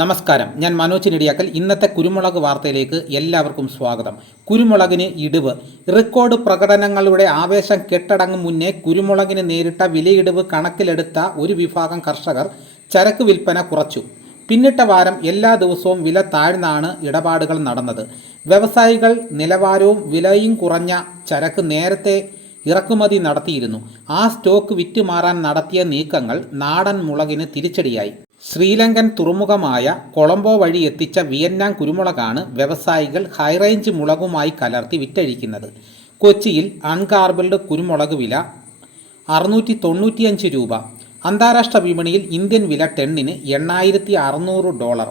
നമസ്കാരം, ഞാൻ മനോജ് നെടിയാക്കൽ. ഇന്നത്തെ കുരുമുളക് വാർത്തയിലേക്ക് എല്ലാവർക്കും സ്വാഗതം. കുരുമുളകിന് ഇടിവ്. റെക്കോർഡ് പ്രകടനങ്ങളുടെ ആവേശം കെട്ടടങ്ങും മുന്നേ കുരുമുളകിന് നേരിട്ട വിലയിടിവ് കണക്കിലെടുത്ത ഒരു വിഭാഗം കർഷകർ ചരക്ക് വിൽപ്പന കുറച്ചു. പിന്നിട്ട വാരം എല്ലാ ദിവസവും വില താഴ്ന്നാണ് ഇടപാടുകൾ നടന്നത്. വ്യവസായികൾ നിലവാരവും വിലയും കുറഞ്ഞ ചരക്ക് നേരത്തെ ഇറക്കുമതി നടത്തിയിരുന്നു. ആ സ്റ്റോക്ക് വിറ്റുമാറാൻ നടത്തിയ നീക്കങ്ങൾ നാടൻ മുളകിന് തിരിച്ചടിയായി. ശ്രീലങ്കൻ തുറമുഖമായ കൊളംബോ വഴി എത്തിച്ച വിയറ്റ്നാം കുരുമുളകാണ് വ്യവസായികൾ ഹൈറേഞ്ച് മുളകുമായി കലർത്തി വിറ്റഴിക്കുന്നത്. കൊച്ചിയിൽ അൺഗാർബിൾഡ് കുരുമുളക് വില 695 രൂപ. അന്താരാഷ്ട്ര വിപണിയിൽ ഇന്ത്യൻ വില ടണ്ണിന് $8,600.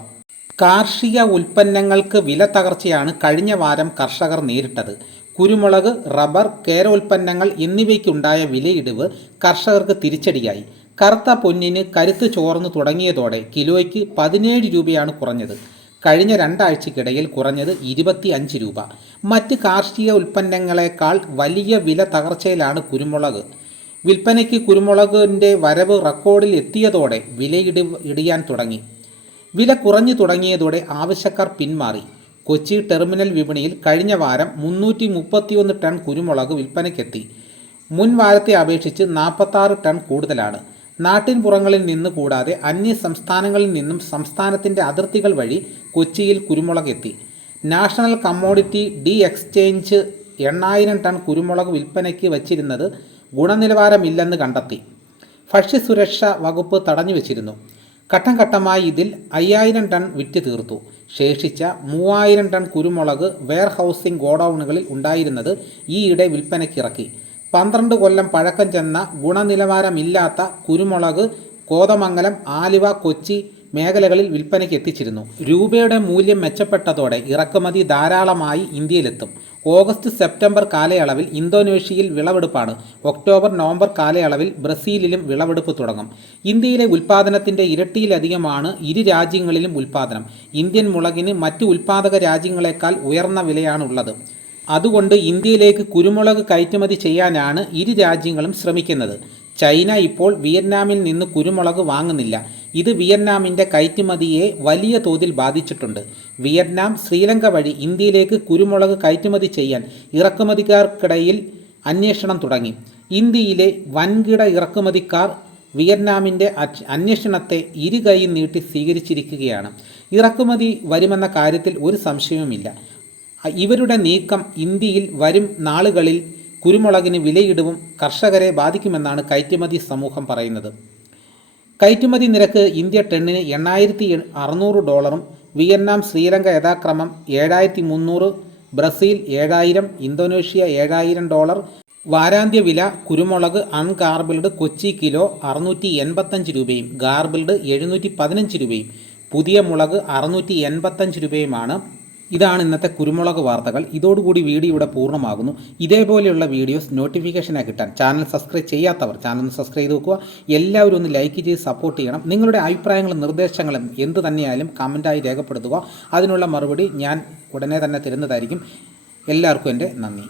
കാർഷിക ഉൽപ്പന്നങ്ങൾക്ക് വില തകർച്ചയാണ് കഴിഞ്ഞ വാരം കർഷകർ നേരിട്ടത്. കുരുമുളക്, റബ്ബർ, കേരോൽപ്പന്നങ്ങൾ എന്നിവയ്ക്കുണ്ടായ വിലയിടിവ് കർഷകർക്ക് തിരിച്ചടിയായി. കറുത്ത പൊന്നിന് കരുത്ത് ചോർന്നു തുടങ്ങിയതോടെ കിലോയ്ക്ക് 17 രൂപയാണ് കുറഞ്ഞത്. കഴിഞ്ഞ രണ്ടാഴ്ചക്കിടയിൽ കുറഞ്ഞത് 25 രൂപ. മറ്റ് കാർഷിക ഉൽപ്പന്നങ്ങളെക്കാൾ വലിയ വില തകർച്ചയിലാണ് കുരുമുളക്. വിൽപ്പനയ്ക്ക് കുരുമുളകിൻ്റെ വരവ് റെക്കോർഡിൽ എത്തിയതോടെ വിലയിടിയാൻ തുടങ്ങി. വില കുറഞ്ഞു തുടങ്ങിയതോടെ ആവശ്യക്കാർ പിന്മാറി. കൊച്ചി ടെർമിനൽ വിപണിയിൽ കഴിഞ്ഞ വാരം 331 ടൺ കുരുമുളക് വിൽപ്പനയ്ക്കെത്തി. മുൻ വാരത്തെ അപേക്ഷിച്ച് 46 ടൺ കൂടുതലാണ്. നാട്ടിൻപുറങ്ങളിൽ നിന്ന് കൂടാതെ അന്യ സംസ്ഥാനങ്ങളിൽ നിന്നും സംസ്ഥാനത്തിൻ്റെ അതിർത്തികൾ വഴി കൊച്ചിയിൽ കുരുമുളക് എത്തി. National commodity D exchange 8000 ton കുരുമുളക് വിൽപ്പനയ്ക്ക് വച്ചിരുന്നത് ഗുണനിലവാരമില്ലെന്ന് കണ്ടെത്തി. ഭക്ഷ്യസുരക്ഷ വകുപ്പ് തടഞ്ഞു വച്ചിരുന്നു. ഘട്ടം ഘട്ടമായി ഇതിൽ 5000 ടൺ വിറ്റ് തീർത്തു. ശേഷിച്ച 3000 ടൺ കുരുമുളക് വെയർഹൗസിംഗ് ഗോഡൌണുകളിൽ ഉണ്ടായിരുന്നത് ഈയിടെ വിൽപ്പനയ്ക്കിറക്കി. 12 കൊല്ലം പഴക്കം ചെന്ന ഗുണനിലവാരമില്ലാത്ത കുരുമുളക് കോതമംഗലം, ആലുവ, കൊച്ചി മേഖലകളിൽ വിൽപ്പനയ്ക്ക് എത്തിച്ചിരുന്നു. രൂപയുടെ മൂല്യം മെച്ചപ്പെട്ടതോടെ ഇറക്കുമതി ധാരാളമായി ഇന്ത്യയിലെത്തും. ഓഗസ്റ്റ് സെപ്റ്റംബർ കാലയളവിൽ ഇന്തോനേഷ്യയിൽ വിളവെടുപ്പാണ്. ഒക്ടോബർ നവംബർ കാലയളവിൽ ബ്രസീലിലും വിളവെടുപ്പ് തുടങ്ങും. ഇന്ത്യയിലെ ഉൽപ്പാദനത്തിൻ്റെ ഇരട്ടിയിലധികമാണ് ഇരു രാജ്യങ്ങളിലും ഉൽപ്പാദനം. ഇന്ത്യൻ മുളകിന് മറ്റ് ഉൽപ്പാദക രാജ്യങ്ങളെക്കാൾ ഉയർന്ന വിലയാണുള്ളത്. അതുകൊണ്ട് ഇന്ത്യയിലേക്ക് കുരുമുളക് കയറ്റുമതി ചെയ്യാനാണ് ഇരു രാജ്യങ്ങളും ശ്രമിക്കുന്നത്. ചൈന ഇപ്പോൾ വിയറ്റ്നാമിൽ നിന്ന് കുരുമുളക് വാങ്ങുന്നില്ല. ഇത് വിയറ്റ്നാമിൻ്റെ കയറ്റുമതിയെ വലിയ തോതിൽ ബാധിച്ചിട്ടുണ്ട്. വിയറ്റ്നാം, ശ്രീലങ്ക വഴി ഇന്ത്യയിലേക്ക് കുരുമുളക് കയറ്റുമതി ചെയ്യാൻ ഇറക്കുമതിക്കാർക്കിടയിൽ അന്വേഷണം തുടങ്ങി. ഇന്ത്യയിലെ വൻകിട ഇറക്കുമതിക്കാർ വിയറ്റ്നാമിൻ്റെ അന്വേഷണത്തെ ഇരുകൈയും നീട്ടി സ്വീകരിച്ചിരിക്കുകയാണ്. ഇറക്കുമതി വരുമെന്ന കാര്യത്തിൽ ഒരു സംശയവുമില്ല. ഇവരുടെ നീക്കം ഇന്ത്യയിൽ വരും നാളുകളിൽ കുരുമുളകിന് വിലയിടിവും കർഷകരെ ബാധിക്കുമെന്നാണ് കയറ്റുമതി സമൂഹം പറയുന്നത്. കയറ്റുമതി നിരക്ക് ഇന്ത്യ ടണ്ണിന് $8,600, വിയറ്റ്നാം, ശ്രീലങ്ക യഥാക്രമം 7300, ബ്രസീൽ 7000, ഇന്തോനേഷ്യ $7000. വാരാന്ത്യ വില കുരുമുളക് അൺഗാർബിൾഡ് കൊച്ചി കിലോ 685 രൂപയും ഗാർബിൾഡ് 715 രൂപയും പുതിയ മുളക് 685 രൂപയുമാണ്. ഇതാണ് ഇന്നത്തെ കുരുമുളക് വാർത്തകൾ. ഇതോടുകൂടി വീഡിയോ ഇവിടെ പൂർണ്ണമാകുന്നു. ഇതേപോലെയുള്ള വീഡിയോസ് നോട്ടിഫിക്കേഷനായി കിട്ടാൻ ചാനൽ സബ്സ്ക്രൈബ് ചെയ്യാത്തവർ ചാനൽ സബ്സ്ക്രൈബ് ചെയ്ത് വെക്കുക. എല്ലാവരും ഒന്ന് ലൈക്ക് ചെയ്ത് സപ്പോർട്ട് ചെയ്യണം. നിങ്ങളുടെ അഭിപ്രായങ്ങളും നിർദ്ദേശങ്ങളും എന്ത് തന്നെയായാലും കമൻറ്റായി രേഖപ്പെടുത്തുക. അതിനുള്ള മറുപടി ഞാൻ ഉടനെ തന്നെ തരുന്നതായിരിക്കും. എല്ലാവർക്കും എൻ്റെ നന്ദി.